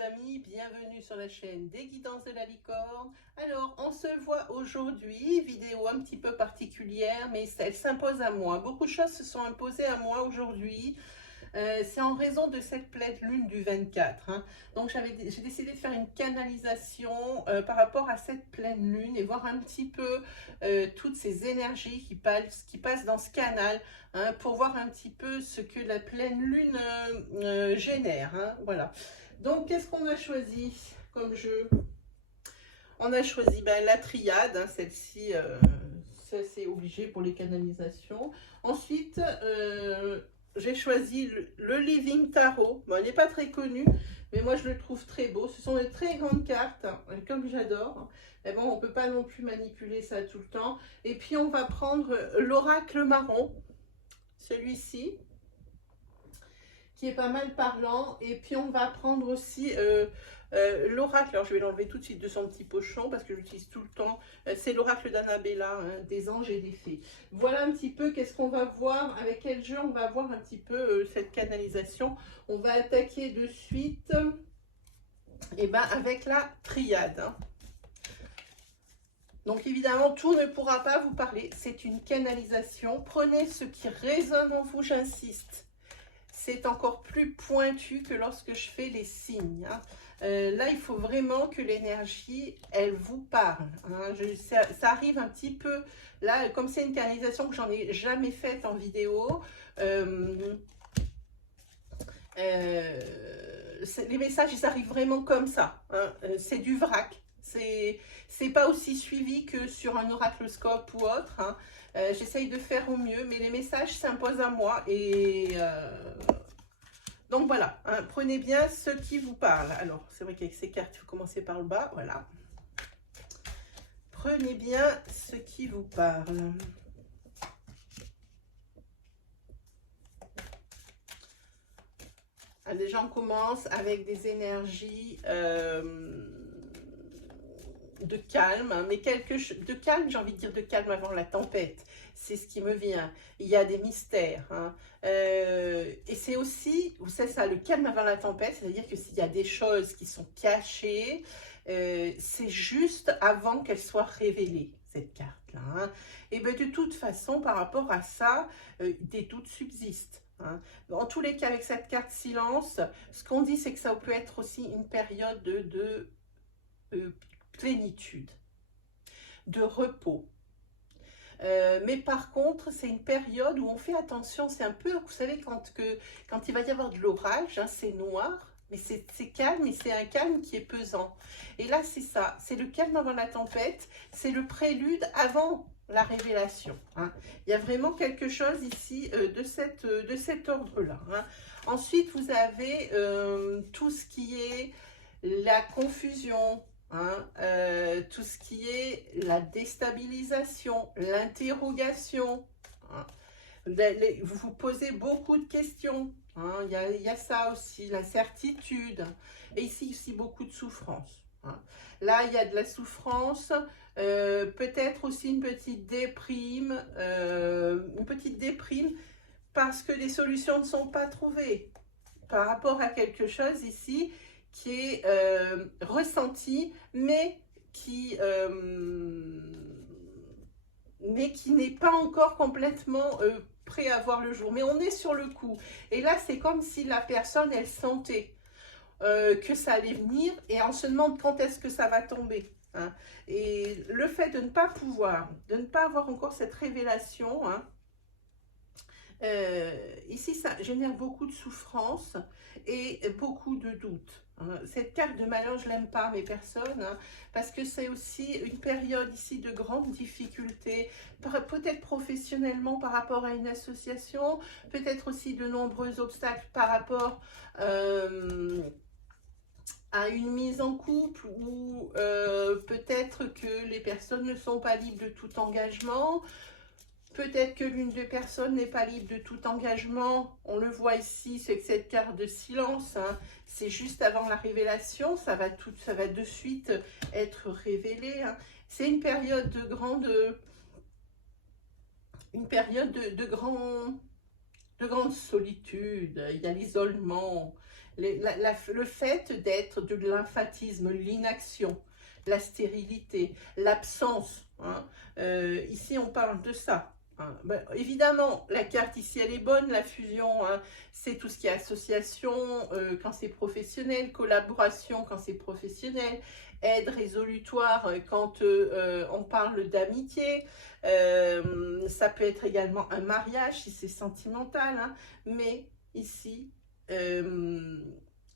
les amis, bienvenue sur la chaîne des Guidances de la Licorne. Alors, on se voit aujourd'hui, vidéo un petit peu particulière, mais elle s'impose à moi. Beaucoup de choses se sont imposées à moi aujourd'hui. C'est en raison de cette pleine lune du 24. Donc, j'ai décidé de faire une canalisation par rapport à cette pleine lune et voir un petit peu toutes ces énergies qui passent dans ce canal pour voir un petit peu ce que la pleine lune génère. Voilà. Donc, qu'est-ce qu'on a choisi comme jeu? On a choisi la triade, celle-ci, c'est obligé pour les canalisations. Ensuite, j'ai choisi le Living Tarot. Bon, il n'est pas très connu, mais moi je le trouve très beau. Ce sont de très grandes cartes, comme j'adore. Mais bon, on ne peut pas non plus manipuler ça tout le temps. Et puis on va prendre l'oracle marron, celui-ci, qui est pas mal parlant. Et puis on va prendre aussi l'oracle, alors je vais l'enlever tout de suite de son petit pochon parce que j'utilise tout le temps, c'est l'oracle d'Annabella, des anges et des fées. Voilà un petit peu qu'est-ce qu'on va voir, avec quel jeu on va voir un petit peu cette canalisation. On va attaquer de suite avec la triade. Donc évidemment, tout ne pourra pas vous parler, c'est une canalisation. Prenez ce qui résonne en vous, j'insiste. C'est encore plus pointu que lorsque je fais les signes. Là, il faut vraiment que l'énergie, elle vous parle. Ça arrive un petit peu, là, comme c'est une canalisation que j'en ai jamais faite en vidéo, les messages, ils arrivent vraiment comme ça. C'est du vrac. C'est pas aussi suivi que sur un oracloscope ou autre. J'essaye de faire au mieux, mais les messages s'imposent à moi et donc voilà, prenez bien ce qui vous parle. Alors, c'est vrai qu'avec ces cartes, il faut commencer par le bas, voilà. Prenez bien ce qui vous parle. Déjà, on commence avec des énergies de calme, mais de calme, j'ai envie de dire de calme avant la tempête. C'est ce qui me vient. Il y a des mystères. Et c'est aussi, vous savez ça, le calme avant la tempête, c'est-à-dire que s'il y a des choses qui sont cachées, c'est juste avant qu'elles soient révélées, cette carte-là. Et bien de toute façon, par rapport à ça, des doutes subsistent. En tous les cas, avec cette carte silence, ce qu'on dit, c'est que ça peut être aussi une période de plénitude, de repos. Mais par contre, c'est une période où on fait attention. C'est un peu, vous savez, quand il va y avoir de l'orage, c'est noir, mais c'est calme, et c'est un calme qui est pesant. Et là, c'est ça, c'est le calme avant la tempête, c'est le prélude avant la révélation. Il y a vraiment quelque chose ici de cet ordre-là. Ensuite, vous avez tout ce qui est la confusion, tout ce qui est la déstabilisation, l'interrogation. Vous vous posez beaucoup de questions. Il y a ça aussi, l'incertitude. Et ici aussi beaucoup de souffrance. Là, il y a de la souffrance, peut-être aussi une petite déprime parce que les solutions ne sont pas trouvées par rapport à quelque chose ici qui est ressenti, mais qui n'est pas encore complètement prêt à voir le jour. Mais on est sur le coup. Et là, c'est comme si la personne, elle sentait que ça allait venir et on se demande quand est-ce que ça va tomber. Et le fait de ne pas avoir encore cette révélation, ici, ça génère beaucoup de souffrance et beaucoup de doutes. Cette carte de malheur, je l'aime pas, mais personne, parce que c'est aussi une période ici de grande difficulté, peut-être professionnellement par rapport à une association, peut-être aussi de nombreux obstacles par rapport à une mise en couple, ou peut-être que les personnes ne sont pas libres de tout engagement. Peut-être que l'une des personnes n'est pas libre de tout engagement. On le voit ici, c'est que cette carte de silence, c'est juste avant la révélation. Ça va de suite être révélé. C'est une période de grande solitude. Il y a l'isolement. Le fait d'être de lymphatisme, l'inaction, la stérilité, l'absence. Hein. Ici, on parle de ça. Hein. Ben, évidemment, la carte ici, elle est bonne, la fusion, hein, c'est tout ce qui est association quand c'est professionnel, collaboration quand c'est professionnel, aide résolutoire quand on parle d'amitié. Ça peut être également un mariage si c'est sentimental, hein, mais ici,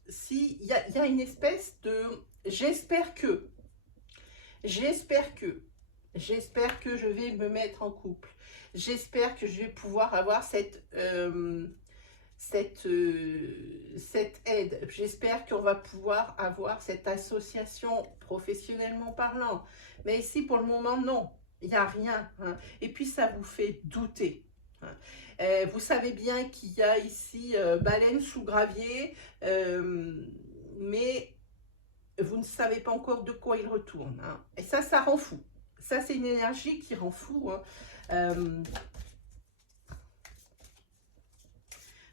si il y a une espèce de j'espère que je vais me mettre en couple, j'espère que je vais pouvoir avoir cette aide, j'espère qu'on va pouvoir avoir cette association professionnellement parlant, mais ici pour le moment non, il n'y a rien, hein. Et puis ça vous fait douter, hein. Vous savez bien qu'il y a ici baleine sous gravier, mais vous ne savez pas encore de quoi il retourne, hein. Et ça rend fou. Ça, c'est une énergie qui rend fou, hein.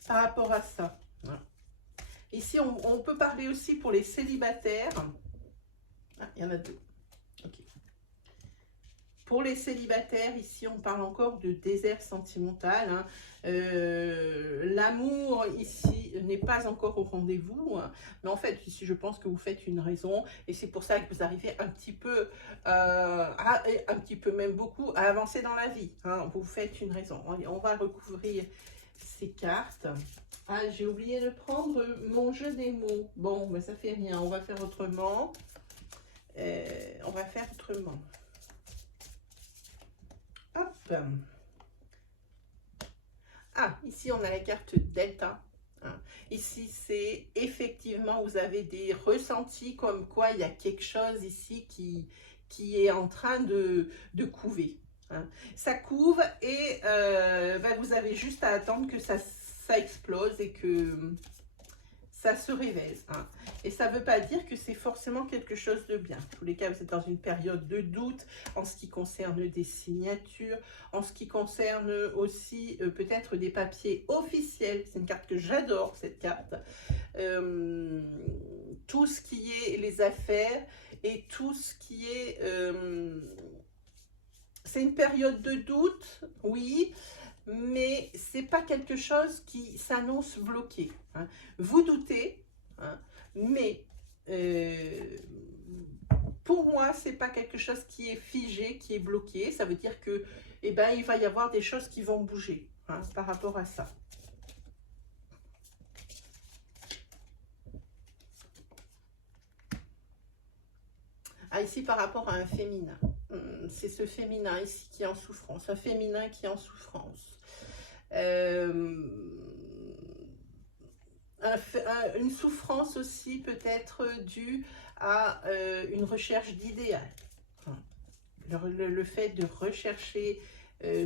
Par rapport à ça. Hein. Ici, on peut parler aussi pour les célibataires. Ah, il y en a deux. Ok. Pour les célibataires, ici, on parle encore de désert sentimental, hein. L'amour, ici, n'est pas encore au rendez-vous. Hein. Mais en fait, ici, je pense que vous faites une raison. Et c'est pour ça que vous arrivez un petit peu, même beaucoup, à avancer dans la vie. Hein. Vous faites une raison. On va recouvrir ces cartes. Ah, j'ai oublié de prendre mon jeu des mots. Bon, ben, ça fait rien. On va faire autrement. Hop. Ah, ici, on a la carte Delta. Hein. Ici, c'est effectivement, vous avez des ressentis comme quoi il y a quelque chose ici qui est en train de couver. Hein. Ça couve et ben, vous avez juste à attendre que ça explose et que ça se révèle. Hein. Et ça ne veut pas dire que c'est forcément quelque chose de bien. En tous les cas, vous êtes dans une période de doute en ce qui concerne des signatures, en ce qui concerne aussi peut-être des papiers officiels. C'est une carte que j'adore, cette carte. Tout ce qui est les affaires et tout ce qui est... c'est une période de doute, oui, mais c'est pas quelque chose qui s'annonce bloqué. Hein. Vous doutez, hein, mais pour moi, c'est pas quelque chose qui est figé, qui est bloqué. Ça veut dire que, eh ben, il va y avoir des choses qui vont bouger, hein, par rapport à ça. Ah, ici, par rapport à un féminin. C'est ce féminin ici qui est en souffrance. Un féminin qui est en souffrance. Une souffrance aussi peut-être due à une recherche d'idéal. Le fait de rechercher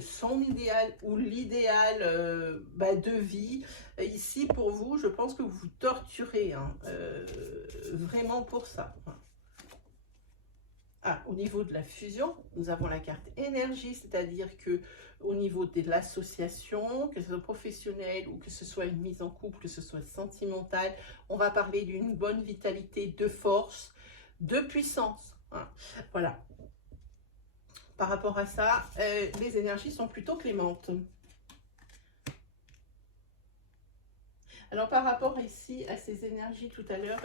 son idéal ou l'idéal de vie. Ici, pour vous, je pense que vous vous torturez, hein, vraiment pour ça. Ah, au niveau de la fusion, nous avons la carte énergie, c'est-à-dire que au niveau de l'association, que ce soit professionnel ou que ce soit une mise en couple, que ce soit sentimental, on va parler d'une bonne vitalité, de force, de puissance. Hein. Voilà. Par rapport à ça, les énergies sont plutôt clémentes. Alors, par rapport ici à ces énergies tout à l'heure,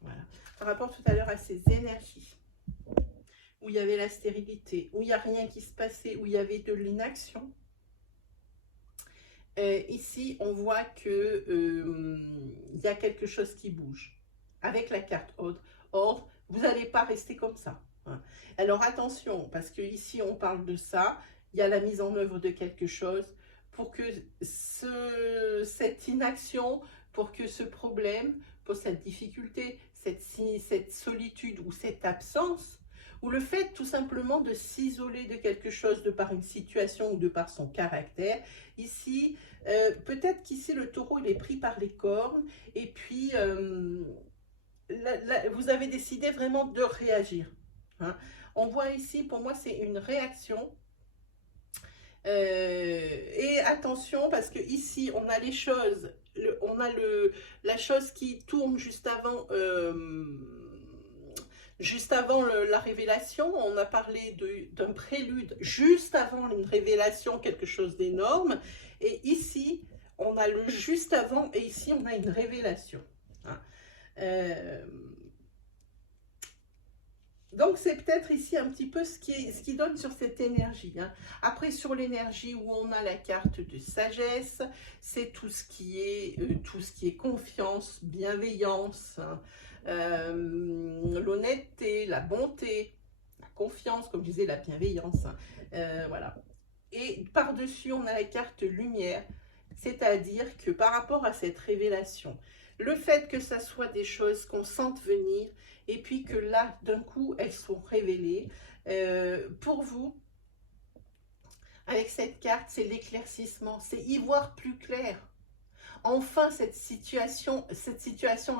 voilà. Par rapport tout à l'heure à ces énergies, où il y avait la stérilité, où il n'y a rien qui se passait, où il y avait de l'inaction, ici, on voit que il y a quelque chose qui bouge. Avec la carte ordre, vous n'allez pas rester comme ça. Hein. Alors, attention, parce que ici, on parle de ça, il y a la mise en œuvre de quelque chose pour que cette inaction, pour que ce problème, pour cette difficulté, cette solitude ou cette absence, ou le fait tout simplement de s'isoler de quelque chose de par une situation ou de par son caractère. Ici, peut-être qu'ici le taureau il est pris par les cornes et puis vous avez décidé vraiment de réagir. Hein. On voit ici, pour moi c'est une réaction. Et attention parce que ici on a les choses la chose qui tourne juste avant la révélation. On a parlé d'un prélude juste avant une révélation, quelque chose d'énorme. Et ici, on a le juste avant et ici, on a une révélation. Hein. Donc, c'est peut-être ici un petit peu ce qui donne sur cette énergie. Hein. Après, sur l'énergie où on a la carte de sagesse, c'est tout ce qui est confiance, bienveillance, hein, l'honnêteté, la bonté, la confiance, comme je disais, la bienveillance. Hein, voilà. Et par-dessus, on a la carte lumière, c'est-à-dire que par rapport à cette révélation, le fait que ça soit des choses qu'on sente venir, et puis que là, d'un coup, elles sont révélées, pour vous, avec cette carte, c'est l'éclaircissement, c'est y voir plus clair. Enfin, cette situation,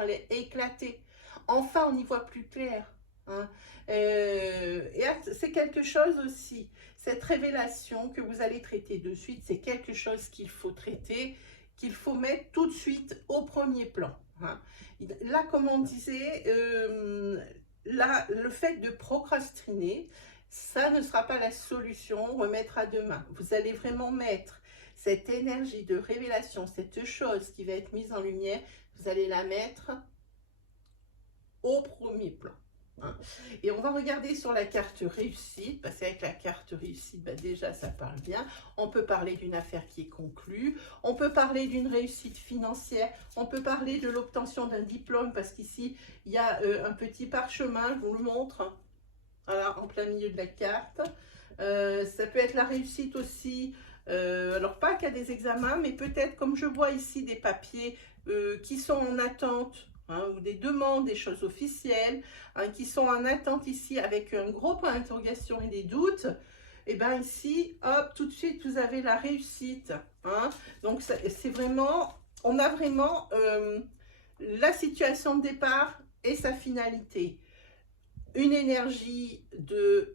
elle est éclatée. Enfin, on y voit plus clair. Hein. Et c'est quelque chose aussi, cette révélation que vous allez traiter de suite, c'est quelque chose qu'il faut traiter, qu'il faut mettre tout de suite au premier plan. Hein. Là, comme on disait, là, le fait de procrastiner, ça ne sera pas la solution, remettre à demain. Vous allez vraiment mettre cette énergie de révélation, cette chose qui va être mise en lumière, vous allez la mettre au premier plan. Hein. Et on va regarder sur la carte réussite, parce qu'avec la carte réussite, bah déjà ça parle bien. On peut parler d'une affaire qui est conclue, on peut parler d'une réussite financière, on peut parler de l'obtention d'un diplôme, parce qu'ici il y a un petit parchemin, je vous le montre, voilà, en plein milieu de la carte. Ça peut être la réussite aussi, alors pas qu'à des examens, mais peut-être comme je vois ici des papiers qui sont en attente, hein, ou des demandes, des choses officielles, hein, qui sont en attente ici avec un gros point d'interrogation et des doutes. Et bien ici, hop, tout de suite vous avez la réussite. Hein. Donc c'est vraiment, on a vraiment la situation de départ et sa finalité. Une énergie de...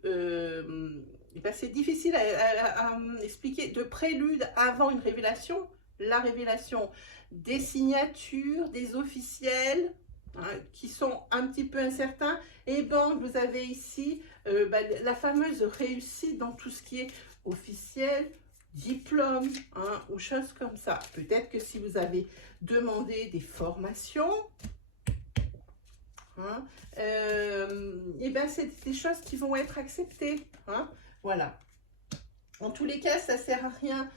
ben c'est difficile à expliquer, de prélude avant une révélation. La révélation des signatures, des officiels, hein, qui sont un petit peu incertains. Et bon, vous avez ici ben, la fameuse réussite dans tout ce qui est officiel, diplôme, hein, ou choses comme ça. Peut-être que si vous avez demandé des formations, hein, et ben c'est des choses qui vont être acceptées. Hein, voilà. En tous les cas, ça ne sert à rien,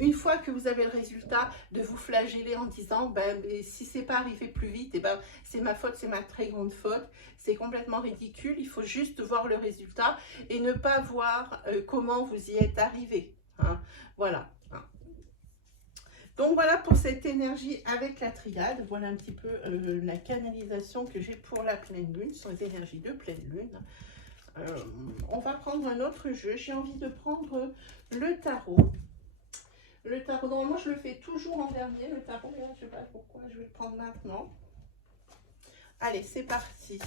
une fois que vous avez le résultat, de vous flageller en disant ben, si c'est pas arrivé plus vite, et ben, c'est ma faute, c'est ma très grande faute. C'est complètement ridicule. Il faut juste voir le résultat et ne pas voir comment vous y êtes arrivé. Hein, voilà. Donc voilà pour cette énergie avec la triade. Voilà un petit peu la canalisation que j'ai pour la pleine lune, sur les énergies de pleine lune. On va prendre un autre jeu. J'ai envie de prendre le tarot. Le tarot, normalement je le fais toujours en dernier, le tarot, mais là, je ne sais pas pourquoi, je vais le prendre maintenant. Allez, c'est parti.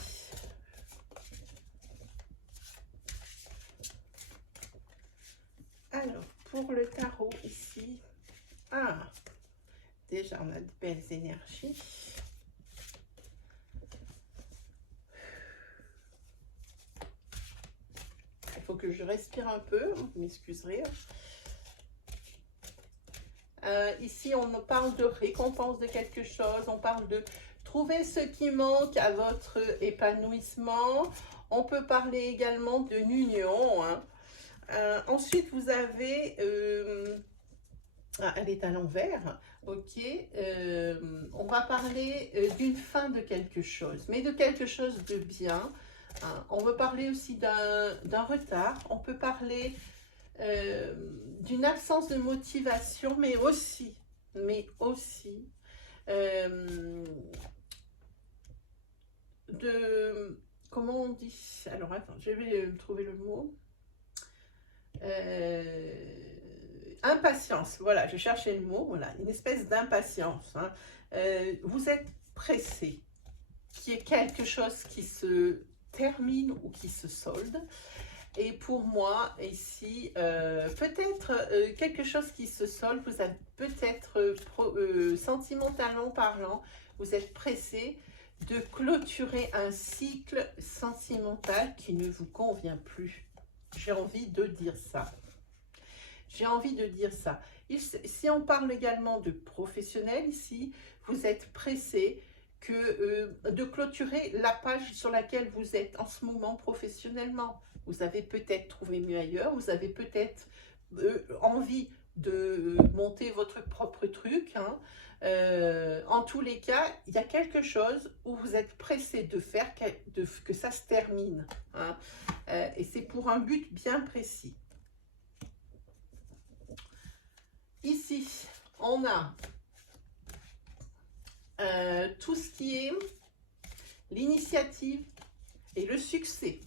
Alors, pour le tarot ici, déjà on a de belles énergies. Il faut que je respire un peu, vous m'excuserez. Ici, on parle de récompense de quelque chose, on parle de trouver ce qui manque à votre épanouissement. On peut parler également d'une union. Hein. Ensuite, vous avez... elle est à l'envers. Ok. On va parler d'une fin de quelque chose, mais de quelque chose de bien. Hein. On veut parler aussi d'un retard. On peut parler... d'une absence de motivation, mais aussi de, comment on dit, alors attends, je vais trouver le mot, impatience, voilà, je cherchais le mot, voilà, une espèce d'impatience, hein. Vous êtes pressé, qu'il y ait quelque chose qui se termine ou qui se solde. Et pour moi, ici, peut-être quelque chose qui se solde, vous êtes peut-être, sentimentalement parlant, vous êtes pressé de clôturer un cycle sentimental qui ne vous convient plus. J'ai envie de dire ça. J'ai envie de dire ça. Si on parle également de professionnel ici, vous êtes pressé de clôturer la page sur laquelle vous êtes en ce moment professionnellement. Vous avez peut-être trouvé mieux ailleurs, vous avez peut-être envie de monter votre propre truc. Hein. En tous les cas, il y a quelque chose où vous êtes pressé de faire que ça se termine. Hein. Et c'est pour un but bien précis. Ici, on a tout ce qui est l'initiative et le succès.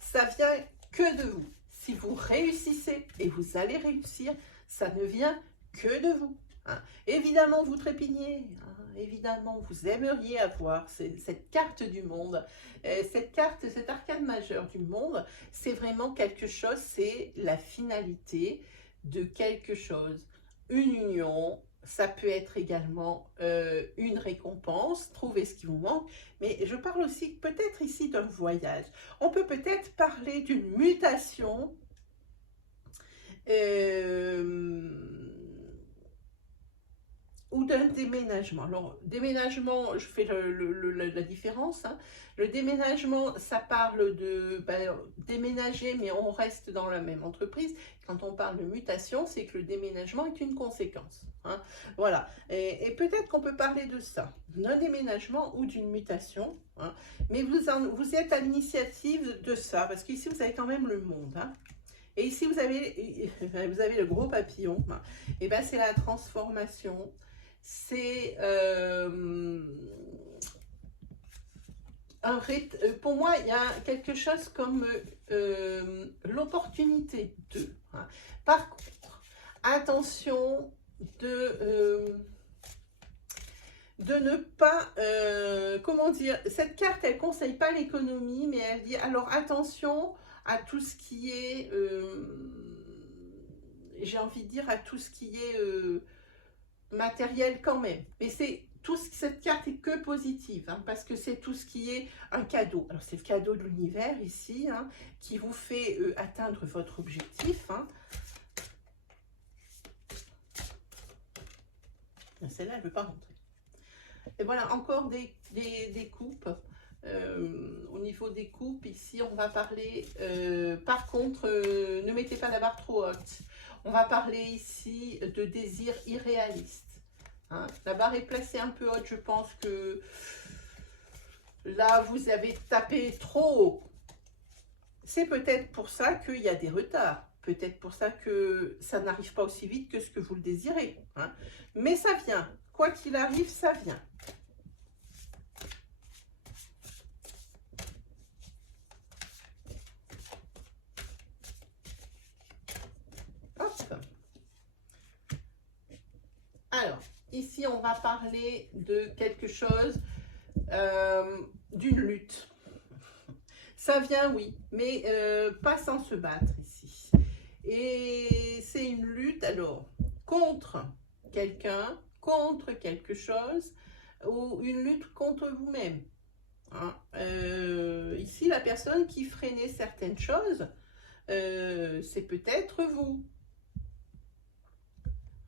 Ça vient que de vous. Si vous réussissez, et vous allez réussir, ça ne vient que de vous. Hein. Évidemment, vous trépignez. Hein. Évidemment, vous aimeriez avoir cette carte du monde. Cette carte, cette arcane majeure du monde, c'est vraiment quelque chose, c'est la finalité de quelque chose. Une union, ça peut être également une récompense, trouver ce qui vous manque, mais je parle aussi peut-être ici d'un voyage. On peut peut-être parler d'une mutation ou d'un déménagement. Alors, déménagement, je fais la différence. Hein. Le déménagement, ça parle de déménager, mais on reste dans la même entreprise. Quand on parle de mutation, c'est que le déménagement est une conséquence. Hein. Voilà. Et peut-être qu'on peut parler de ça, d'un déménagement ou d'une mutation. Hein. Mais vous êtes à l'initiative de ça, parce qu'ici, vous avez quand même le monde. Hein. Et ici, vous avez le gros papillon. Hein. Et bien, c'est la transformation. C'est pour moi, il y a quelque chose comme l'opportunité de. Hein. Par contre, attention de ne pas, comment dire, cette carte, elle ne conseille pas l'économie, mais elle dit, alors attention à tout ce qui est, j'ai envie de dire, à tout ce qui est matériel quand même, mais cette carte est que positive, hein, parce que c'est tout ce qui est un cadeau. Alors c'est le cadeau de l'univers ici, hein, qui vous fait atteindre votre objectif. Hein. Celle-là, elle ne veut pas rentrer. Et voilà, encore des coupes. Au niveau des coupes, ici, on va parler, par contre, ne mettez pas la barre trop haute. On va parler ici de désir irréaliste. Hein. La barre est placée un peu haute, je pense que là, vous avez tapé trop haut. C'est peut-être pour ça qu'il y a des retards. Peut-être pour ça que ça n'arrive pas aussi vite que ce que vous le désirez. Hein. Mais ça vient. Quoi qu'il arrive, ça vient. Alors, ici, on va parler de quelque chose, d'une lutte. Ça vient, oui, mais pas sans se battre ici. Et c'est une lutte, alors, contre quelqu'un, contre quelque chose, ou une lutte contre vous-même. Hein. Ici, la personne qui freinait certaines choses, c'est peut-être vous.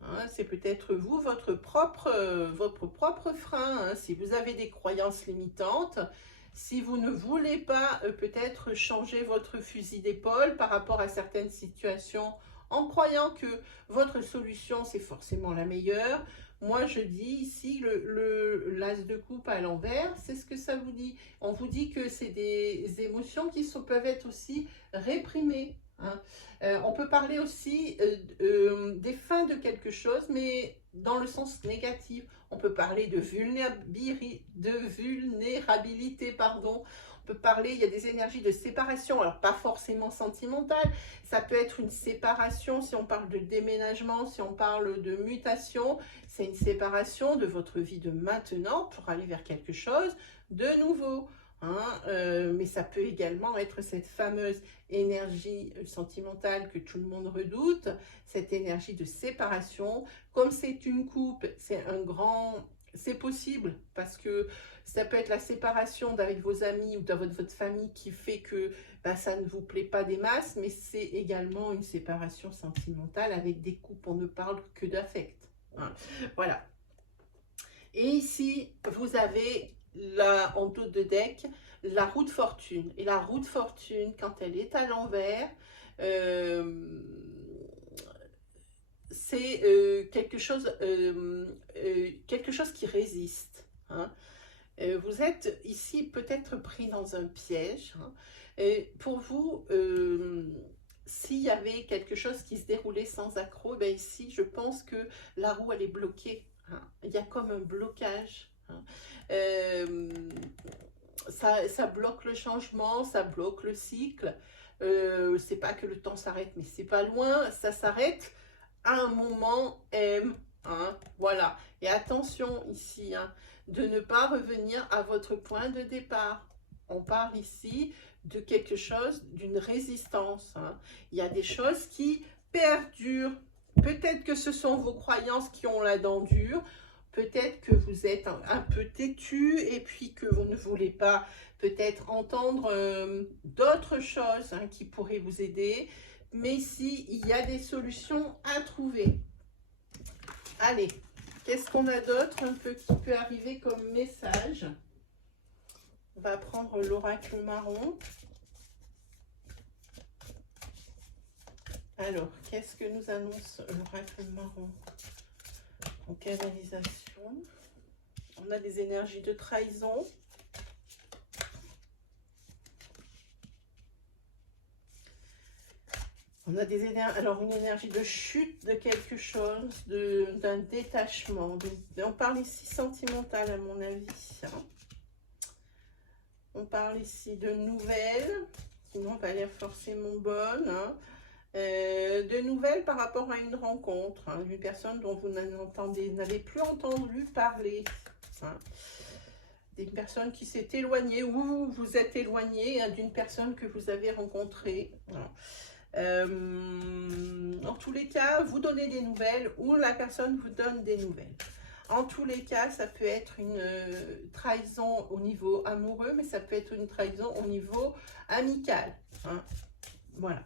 Hein, c'est peut-être vous, votre propre frein. Hein. Si vous avez des croyances limitantes, si vous ne voulez pas peut-être changer votre fusil d'épaule par rapport à certaines situations en croyant que votre solution c'est forcément la meilleure, moi je dis ici l'as de coupe à l'envers, c'est ce que ça vous dit. On vous dit que c'est des émotions qui peuvent être aussi réprimées. Hein. On peut parler aussi des fins de quelque chose, mais dans le sens négatif. On peut parler de vulnérabilité, pardon. On peut parler, il y a des énergies de séparation, alors pas forcément sentimentale. Ça peut être une séparation, si on parle de déménagement, si on parle de mutation, c'est une séparation de votre vie de maintenant pour aller vers quelque chose de nouveau. hein, mais ça peut également être cette fameuse énergie sentimentale que tout le monde redoute, cette énergie de séparation. Comme c'est une coupe, c'est possible parce que ça peut être la séparation d'avec vos amis ou d'avec votre famille qui fait que bah, ça ne vous plaît pas des masses, mais c'est également une séparation sentimentale avec des couples, on ne parle que d'affect. Hein. Voilà. Et ici, vous avez là, en dos de deck, la roue de fortune. Et la roue de fortune, quand elle est à l'envers, c'est quelque chose qui résiste. Hein. Vous êtes ici peut-être pris dans un piège. Hein. Pour vous, s'il y avait quelque chose qui se déroulait sans accroc, ben ici, je pense que la roue, elle est bloquée. Hein. Il y a comme un blocage. Hein. Ça bloque le changement, ça bloque le cycle. C'est pas que le temps s'arrête, mais c'est pas loin. Ça s'arrête à un moment M. Hein. Voilà. Et attention ici, hein, de ne pas revenir à votre point de départ. On parle ici de quelque chose, d'une résistance. Hein. Il y a des choses qui perdurent. Peut-être que ce sont vos croyances qui ont la dent dure. Peut-être que vous êtes un peu têtu et puis que vous ne voulez pas peut-être entendre d'autres choses hein, qui pourraient vous aider. Mais ici, il y a des solutions à trouver. Allez, qu'est-ce qu'on a d'autre un peu qui peut arriver comme message? On va prendre l'oracle marron. Alors, qu'est-ce que nous annonce l'oracle marron en canalisation? On a des énergies de trahison. On a des énergies, alors une énergie de chute de quelque chose, d'un détachement. On parle ici sentimental à mon avis. Hein. On parle ici de nouvelles, qui n'ont pas l'air forcément bonnes. Hein. De nouvelles par rapport à une rencontre, hein, d'une personne dont vous n'avez plus entendu parler. Hein. Des personnes qui s'est éloignée ou vous vous êtes éloigné hein, d'une personne que vous avez rencontrée. Hein. En tous les cas, vous donnez des nouvelles ou la personne vous donne des nouvelles. En tous les cas, ça peut être une trahison au niveau amoureux, mais ça peut être une trahison au niveau amical. Hein. Voilà.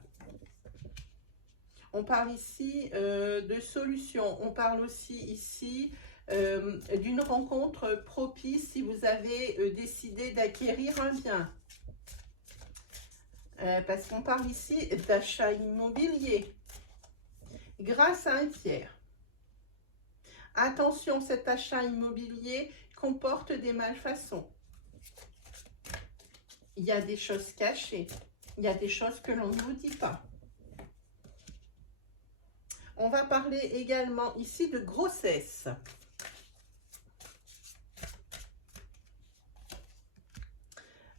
On parle ici de solutions. On parle aussi ici d'une rencontre propice si vous avez décidé d'acquérir un bien. Parce qu'on parle ici d'achat immobilier grâce à un tiers. Attention, cet achat immobilier comporte des malfaçons. Il y a des choses cachées. Il y a des choses que l'on ne vous dit pas. On va parler également ici de grossesse.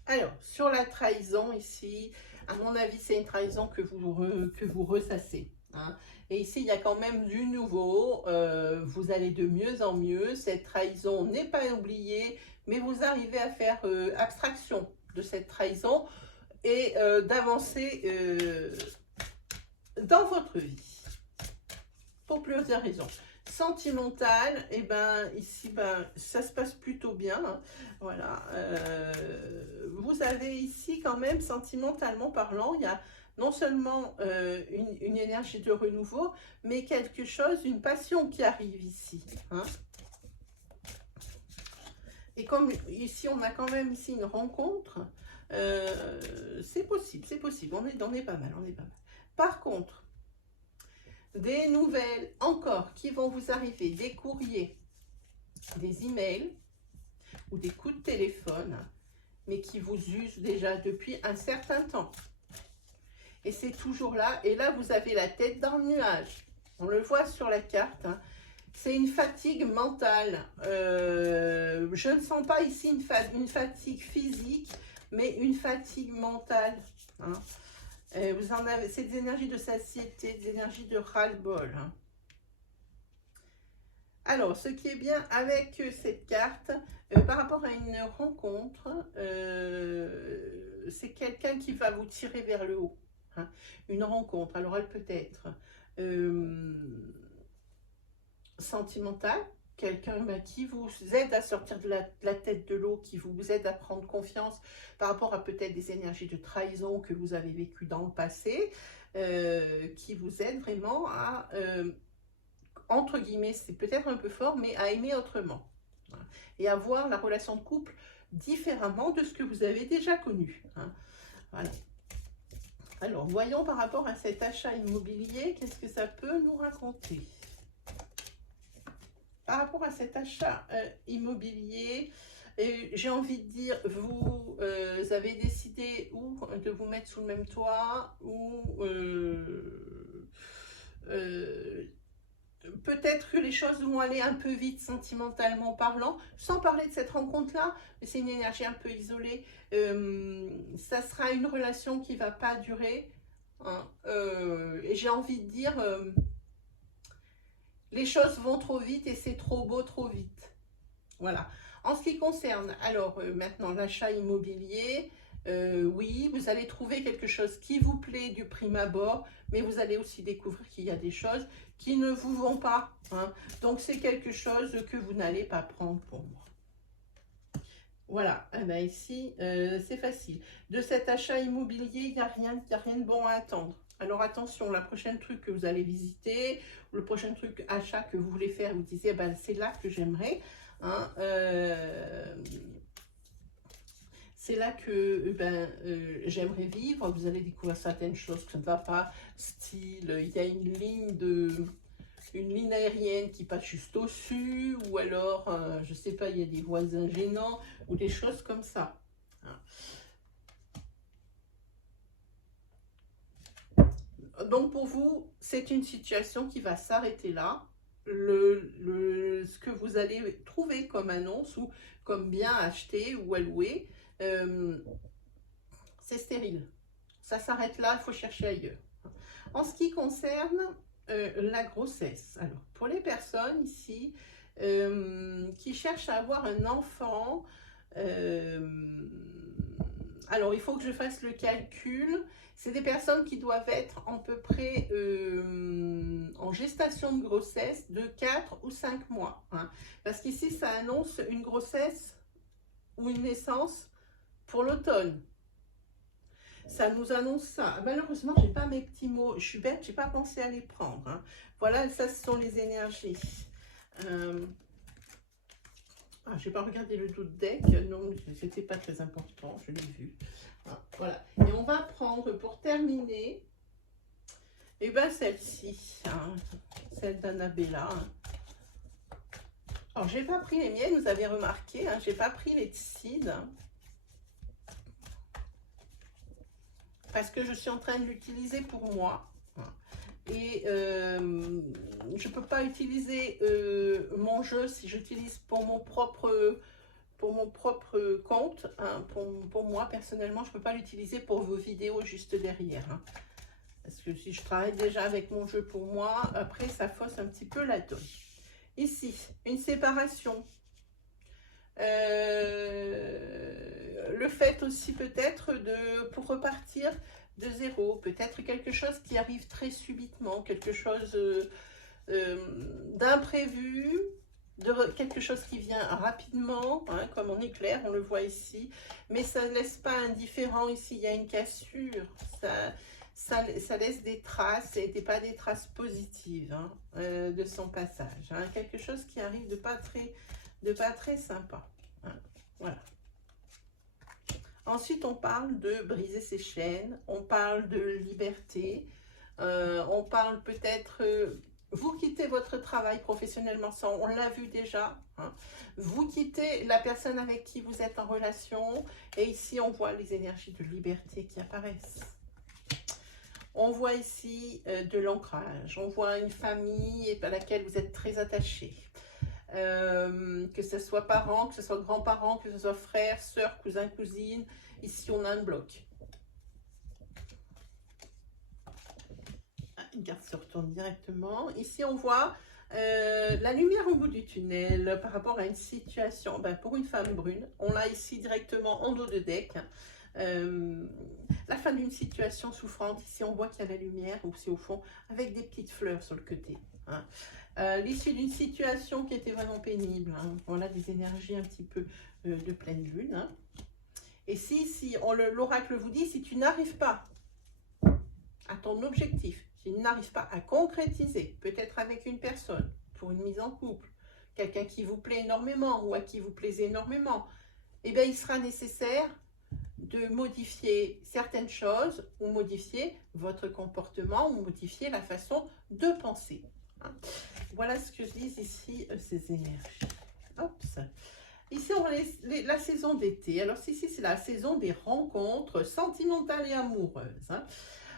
Alors, sur la trahison ici, à mon avis, c'est une trahison que vous ressassez. Hein. Et ici, il y a quand même du nouveau. Vous allez de mieux en mieux. Cette trahison n'est pas oubliée, mais vous arrivez à faire abstraction de cette trahison et d'avancer dans votre vie. Pour plusieurs raisons. Sentimentale, et ben ici, ça se passe plutôt bien. Hein. Voilà. Vous avez ici quand même, sentimentalement parlant, il y a non seulement une énergie de renouveau, mais quelque chose, une passion qui arrive ici. Hein. Et comme ici, on a quand même ici une rencontre, c'est possible, c'est possible. On est pas mal, on est pas mal. Par contre, des nouvelles encore qui vont vous arriver, des courriers, des emails ou des coups de téléphone, mais qui vous usent déjà depuis un certain temps. Et c'est toujours là, et là vous avez la tête dans le nuage. On le voit sur la carte, hein. C'est une fatigue mentale. Je ne sens pas ici une fatigue physique, mais une fatigue mentale. Hein. Vous en avez, c'est des énergies de satiété, des énergies de ras-le-bol. Hein. Alors, ce qui est bien avec cette carte, par rapport à une rencontre, c'est quelqu'un qui va vous tirer vers le haut. Hein. Une rencontre, alors elle peut être sentimentale, quelqu'un qui vous aide à sortir de la tête de l'eau, qui vous aide à prendre confiance par rapport à peut-être des énergies de trahison que vous avez vécues dans le passé, qui vous aide vraiment à... entre guillemets, c'est peut-être un peu fort, mais à aimer autrement. Et à voir la relation de couple différemment de ce que vous avez déjà connu. Hein. Voilà. Alors, voyons par rapport à cet achat immobilier, qu'est-ce que ça peut nous raconter? Par rapport à cet achat immobilier, j'ai envie de dire, vous avez décidé ou de vous mettre sous le même toit, ou peut-être que les choses vont aller un peu vite sentimentalement parlant, sans parler de cette rencontre-là, mais c'est une énergie un peu isolée. Ça sera une relation qui ne va pas durer. Hein. Et j'ai envie de dire, les choses vont trop vite et c'est trop beau trop vite. Voilà. En ce qui concerne, alors maintenant l'achat immobilier, oui, vous allez trouver quelque chose qui vous plaît du prime abord, mais vous allez aussi découvrir qu'il y a des choses qui ne vous vont pas. Hein. Donc c'est quelque chose que vous n'allez pas prendre pour moi. Voilà, eh ben ici c'est facile. De cet achat immobilier, il n'y a rien de bon à attendre. Alors attention, la prochaine truc que vous allez visiter, le prochain truc achat que vous voulez faire, vous disiez, ben, c'est là que j'aimerais. Hein, c'est là que j'aimerais vivre. Vous allez découvrir certaines choses que ne va pas, style, il y a une ligne aérienne qui passe juste au-dessus, ou alors, je ne sais pas, il y a des voisins gênants, ou des choses comme ça. Hein. Donc pour vous, c'est une situation qui va s'arrêter là. Ce que vous allez trouver comme annonce ou comme bien acheté ou à louer, c'est stérile. Ça s'arrête là, il faut chercher ailleurs. En ce qui concerne la grossesse, alors pour les personnes ici qui cherchent à avoir un enfant, alors il faut que je fasse le calcul. C'est des personnes qui doivent être à peu près en gestation de grossesse de 4 ou 5 mois. Hein. Parce qu'ici, ça annonce une grossesse ou une naissance pour l'automne. Ça nous annonce ça. Malheureusement, je n'ai pas mes petits mots. Je suis bête, je n'ai pas pensé à les prendre. Hein. Voilà, ça, ce sont les énergies. Ah, je n'ai pas regardé le doute deck. Non, c'était pas très important. Je l'ai vu. Ah, voilà. Et on va prendre, pour terminer, et ben celle-ci. Hein, celle d'Annabella. Hein. Alors, j'ai pas pris les miennes, vous avez remarqué. Hein, j'ai pas pris les Tzides. Hein. Parce que je suis en train de l'utiliser pour moi. Et je ne peux pas utiliser mon jeu si j'utilise pour mon propre compte. Hein, pour moi, personnellement, je ne peux pas l'utiliser pour vos vidéos juste derrière. Hein. Parce que si je travaille déjà avec mon jeu pour moi, après, ça fausse un petit peu la donne. Ici, une séparation. Le fait aussi peut-être pour repartir de zéro, peut-être quelque chose qui arrive très subitement, quelque chose d'imprévu, quelque chose qui vient rapidement, hein, comme en éclair, on le voit ici, mais ça ne laisse pas indifférent. Ici, il y a une cassure, ça laisse des traces, et pas des traces positives hein, de son passage. Hein, quelque chose qui arrive de pas très sympa. Hein, voilà. Ensuite, on parle de briser ses chaînes, on parle de liberté, on parle peut-être, vous quittez votre travail professionnellement, ça on l'a vu déjà, hein. Vous quittez la personne avec qui vous êtes en relation, et ici on voit les énergies de liberté qui apparaissent. On voit ici de l'ancrage, on voit une famille à laquelle vous êtes très attaché. Que ce soit parents, que ce soit grands-parents, que ce soit frères, sœurs, cousins, cousines. Ici, on a un bloc. Une carte se retourne directement. Ici, on voit La lumière au bout du tunnel par rapport à une situation, ben, pour une femme brune, on l'a ici directement en dos de deck. La fin d'une situation souffrante, ici on voit qu'il y a la lumière aussi au fond, avec des petites fleurs sur le côté. Hein. L'issue d'une situation qui était vraiment pénible, hein. Voilà des énergies un petit peu de pleine lune. Hein. Et si l'oracle vous dit, si tu n'arrives pas à ton objectif, si tu n'arrives pas à concrétiser, peut-être avec une personne, pour une mise en couple, quelqu'un qui vous plaît énormément ou à qui vous plaisez énormément, eh bien il sera nécessaire de modifier certaines choses ou modifier votre comportement ou modifier la façon de penser. Hein. Voilà ce que disent ici ces énergies. Oups. Ici, on a la saison d'été. Alors, ici, c'est la saison des rencontres sentimentales et amoureuses. Hein.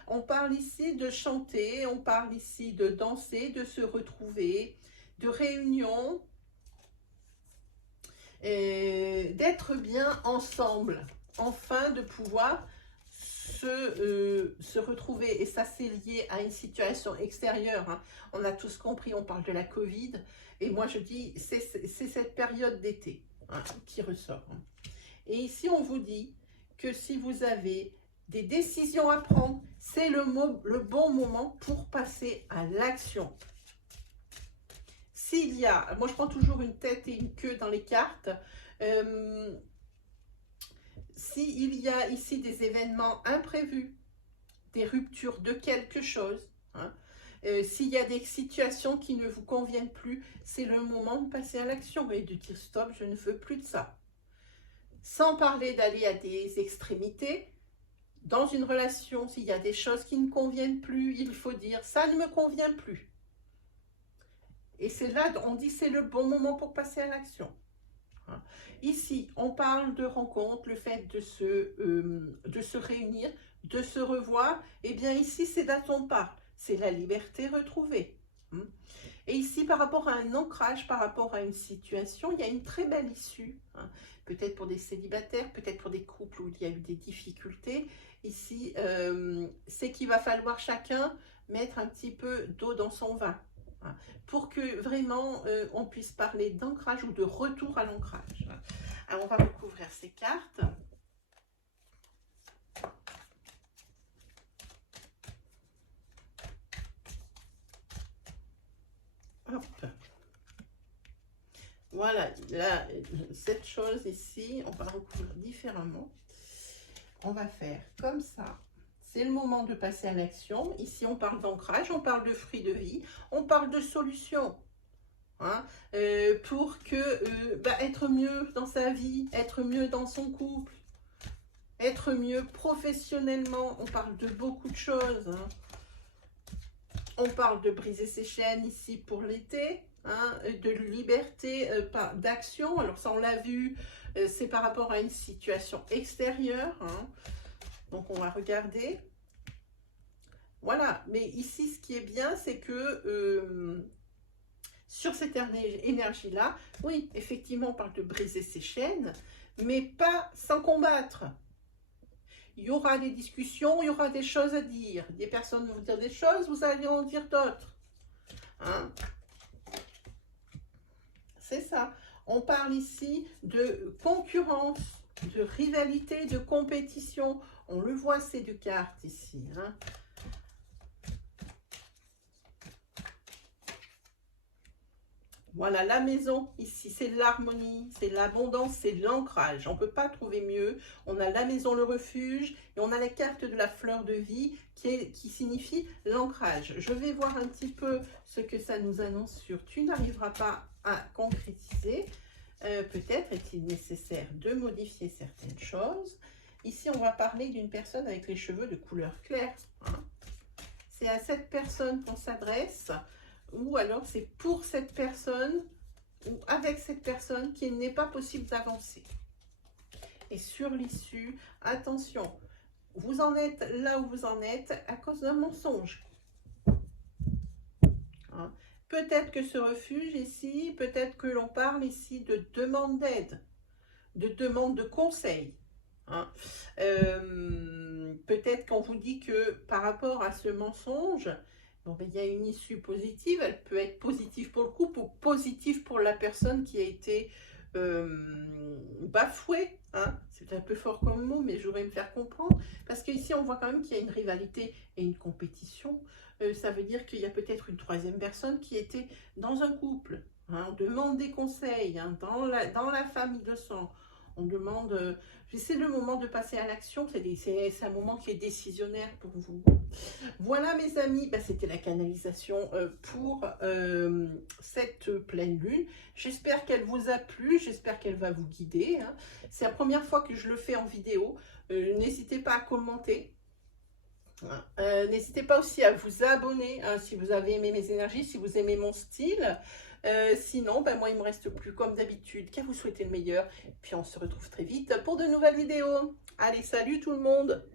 On parle ici de chanter, on parle ici de danser, de se retrouver, de réunions, d'être bien ensemble, enfin de pouvoir se retrouver. Et ça, c'est lié à une situation extérieure. Hein. On a tous compris, on parle de la Covid. Et moi, je dis, c'est cette période d'été. Hein, qui ressort. Et ici, on vous dit que si vous avez des décisions à prendre, c'est le bon moment pour passer à l'action. S'il y a, moi je prends toujours une tête et une queue dans les cartes, s'il y a ici des événements imprévus, des ruptures de quelque chose, hein, s'il y a des situations qui ne vous conviennent plus, c'est le moment de passer à l'action et de dire stop, je ne veux plus de ça. Sans parler d'aller à des extrémités, dans une relation, s'il y a des choses qui ne conviennent plus, il faut dire ça ne me convient plus. Et c'est là, on dit c'est le bon moment pour passer à l'action. Ici, on parle de rencontre, le fait de se réunir, de se revoir. Eh bien ici, c'est dont on parle. C'est la liberté retrouvée. Et ici, par rapport à un ancrage, par rapport à une situation, il y a une très belle issue. Hein. Peut-être pour des célibataires, peut-être pour des couples où il y a eu des difficultés. Ici, c'est qu'il va falloir chacun mettre un petit peu d'eau dans son vin. Hein, pour que vraiment on puisse parler d'ancrage ou de retour à l'ancrage. Alors, on va recouvrir ces cartes. Hop. Voilà, là, cette chose ici, on va recouvrir différemment. On va faire comme ça. C'est le moment de passer à l'action. Ici, on parle d'ancrage, on parle de fruits de vie, on parle de solutions. Hein, pour que être mieux dans sa vie, être mieux dans son couple, être mieux professionnellement. On parle de beaucoup de choses. Hein. On parle de briser ses chaînes ici pour l'été, hein, de liberté, d'action. Alors ça, on l'a vu, c'est par rapport à une situation extérieure. Hein. Donc, on va regarder. Voilà, mais ici, ce qui est bien, c'est que sur cette énergie-là, oui, effectivement, on parle de briser ses chaînes, mais pas sans combattre. Il y aura des discussions, il y aura des choses à dire. Des personnes vont dire des choses, vous allez en dire d'autres. Hein? C'est ça. On parle ici de concurrence, de rivalité, de compétition. On le voit, ces deux cartes ici. Hein? Voilà, la maison, ici, c'est l'harmonie, c'est l'abondance, c'est l'ancrage. On ne peut pas trouver mieux. On a la maison, le refuge, et on a la carte de la fleur de vie qui signifie l'ancrage. Je vais voir un petit peu ce que ça nous annonce sur « Tu n'arriveras pas à concrétiser ». Peut-être est-il nécessaire de modifier certaines choses. Ici, on va parler d'une personne avec les cheveux de couleur claire. Hein. C'est à cette personne qu'on s'adresse. Ou alors c'est pour cette personne ou avec cette personne qu'il n'est pas possible d'avancer. Et sur l'issue, attention, vous en êtes là où vous en êtes à cause d'un mensonge. Hein? Peut-être que ce refuge ici, peut-être que l'on parle ici de demande d'aide, de demande de conseil. Hein? Peut-être qu'on vous dit que par rapport à ce mensonge, Bon, ben, il y a une issue positive, elle peut être positive pour le couple ou positive pour la personne qui a été bafouée. Hein. C'est un peu fort comme mot, mais je voudrais me faire comprendre. Parce qu'ici, on voit quand même qu'il y a une rivalité et une compétition. Ça veut dire qu'il y a peut-être une troisième personne qui était dans un couple. Hein. On demande des conseils hein, dans la famille de sang. On demande, c'est le moment de passer à l'action, c'est un moment qui est décisionnaire pour vous. Voilà mes amis, bah, c'était la canalisation pour cette pleine lune. J'espère qu'elle vous a plu, j'espère qu'elle va vous guider. Hein. C'est la première fois que je le fais en vidéo. N'hésitez pas à commenter. N'hésitez pas aussi à vous abonner hein, si vous avez aimé mes énergies, si vous aimez mon style. Sinon, ben moi, il ne me reste plus comme d'habitude qu'à vous souhaiter le meilleur. Puis on se retrouve très vite pour de nouvelles vidéos. Allez, salut tout le monde!